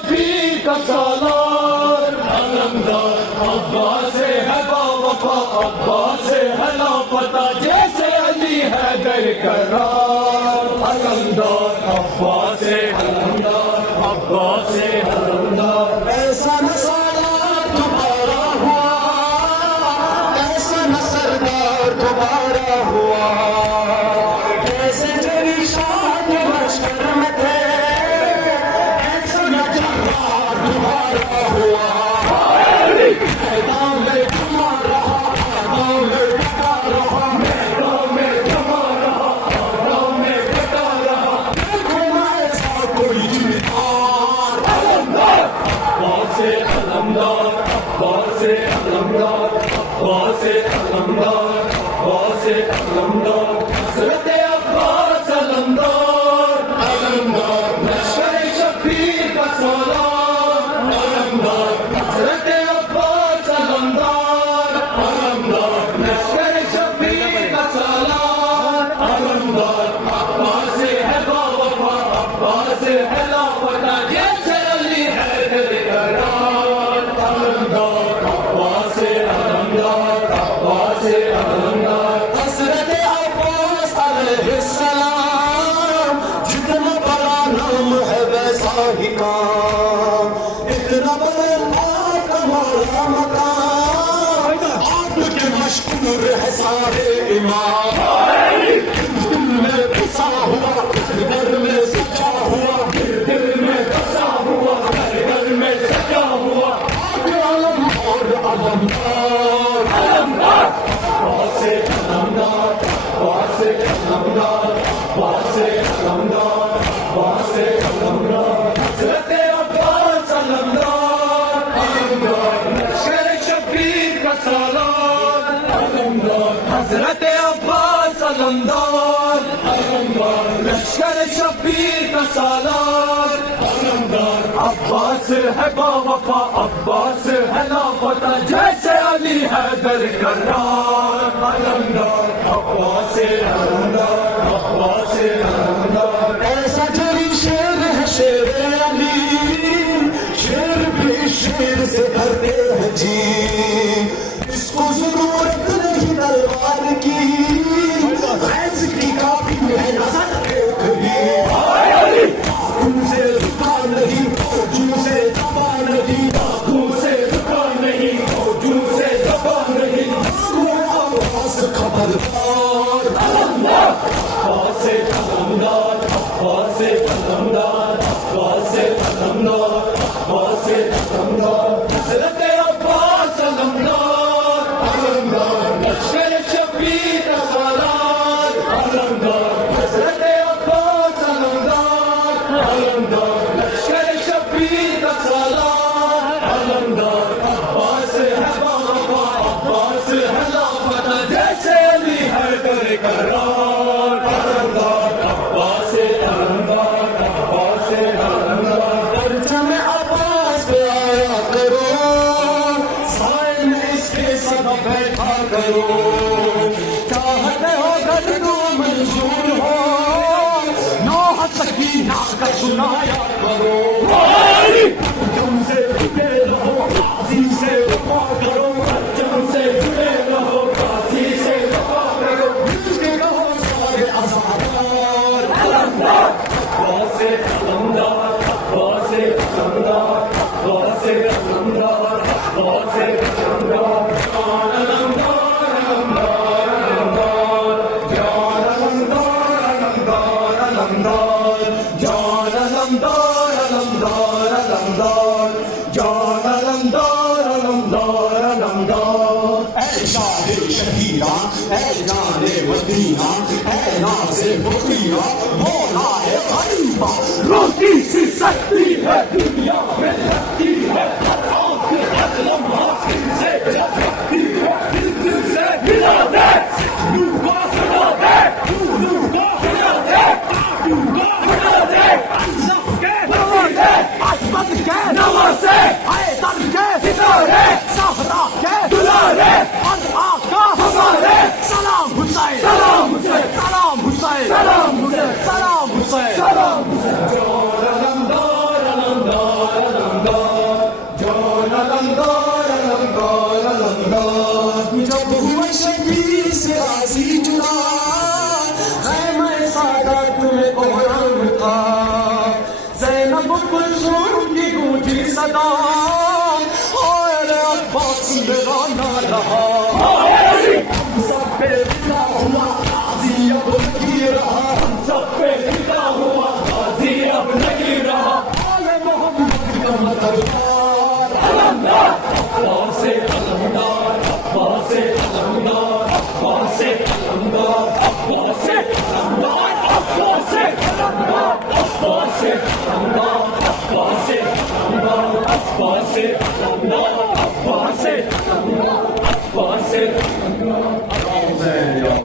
شبیر کا سالار علمدار عباس ہے باوفا عباس ہے لاپتہ جیسے علی حیدر کرار علمدار عباس علمدار عباس علمدار ایسا نہ سالار دوبارہ ہوا، ایسا نہ سردار دوبارہ ہوا، ایسے تیری شان لشکر میں تھے، ایسا نہ جبار دوبارہ ہوا، میدان میں جمع رہا، میدان میں ڈٹا رہا، میدان میں جمع رہا میدان میں ڈٹا رہا دیکھو نہ ایسا کوئی جیتار عباس علمدار عباس علمدار عباس علمدار عباس علمدار حضرت عباس علمدار علمدار لشکر شبیر کا سالار علمدار حضرت عباس علمدار علمدار لشکر شبیر کا سالار علمدار عباس ہے باوفا عباس ہے لاپتہ جیسے علی حیدر کرار علمدار عباس علمدار عباس علمدار حضرت عباس علیہ السلام جتنا بڑا نام ہے ویسا ہی کام، اتنا بڑا آپ ہمارا مقام، آپ کے مشکور ہے سارے امام، دل میں بسا ہوا گھر میں سچا ہوا، دل میں بسا ہوا گھر میں سجا ہوا آپ علم اور علمدار عباس علمدار عباس علمدار عباس علمدار عباس علمدار حضرت عباس علمدار علمدار لشکر شبیر کا سالار علمدار حضرت عباس علمدار علمدار لشکر شبیر کا سالار علمدار عباس ہے باوفا عباس ہے لاپتہ جیسے علی حیدر کرار علمدار عباس علمدار عباس علمدار ایسا جری شیر ہے شیر علی، شیر بھی شیر سے کرتے ہیں جی، اس کو ضرورت نہیں تلوار کی، غیظ کی کافی ہے نظر ایک ہی، تم سے رکا نہیں فوجوں سے دبا نہیں، تم سے رکا نہیں فوجوں سے دبا نہیں عباس خبردار عباس علمدار عباس علمدار عباس علمدار عباس علمدار حضرت عباس علمدار علمدار لشکر شبیر کا سالار علمدار حضرت عباس علمدار علمدار لشکر شبیر کا سالار علمدار عباس ہے باوفا عباس ہے لاپتہ جیسے علی حیدر کرار علمدار عباس علمدار عباس علمدار پرچم عباس پہ آیا کرو، سائے میں اس کے ساتھ بیٹھا کرو، چاہتے ہو گردو منظور ہو، نوح سکینہ کا سنایا کرو، تم سے جڑے رہو قاضی سے وفا کرو تم سے جڑے رہو قاضی سے وفا کرو مل کے رہو سارے ازادار، عباس علمدار عباس علمدار عباس علمدار عباس علمدار جان علمدار علمدار علمدار جان علمدار علمدار علمدار جان علمدار علمدار علمدار جان علمدار علمدار علمدار اے شاہ شہیدان، اے جان مدینہ، اے ناز مدینہ، مولا ہے غریبہ، روٹی سی سکتی ہے دنیا میں لگتی ہے ہر آنکھ ہر لمحہ دل سے جھلکتی ہے دل سے ملا دے نور کو سنا دے نور کو سنا دے نور کو سنا دے اللہ کے نوازے عظمت کے نوازے حیدر کے ستارے زہرا کے دلارے اور آقا ہمارے سلام حسین، سلام حسین سلام حسین، سلام حسین سلام حسین، سلام حسین جان علمدار علمدار صدا حال عباس بغانا رہا ہم سب پہ فدا ہوا غازی اب نہیں رہا ہم سب پہ فدا ہوا غازی اب نہیں رہا آل محمد کا مددگار علمدار عباس علمدار عباس علمدار عباس علمدار عباس علمدار عباس علمدار عباس علمدار عباس علمدار عباس علمدار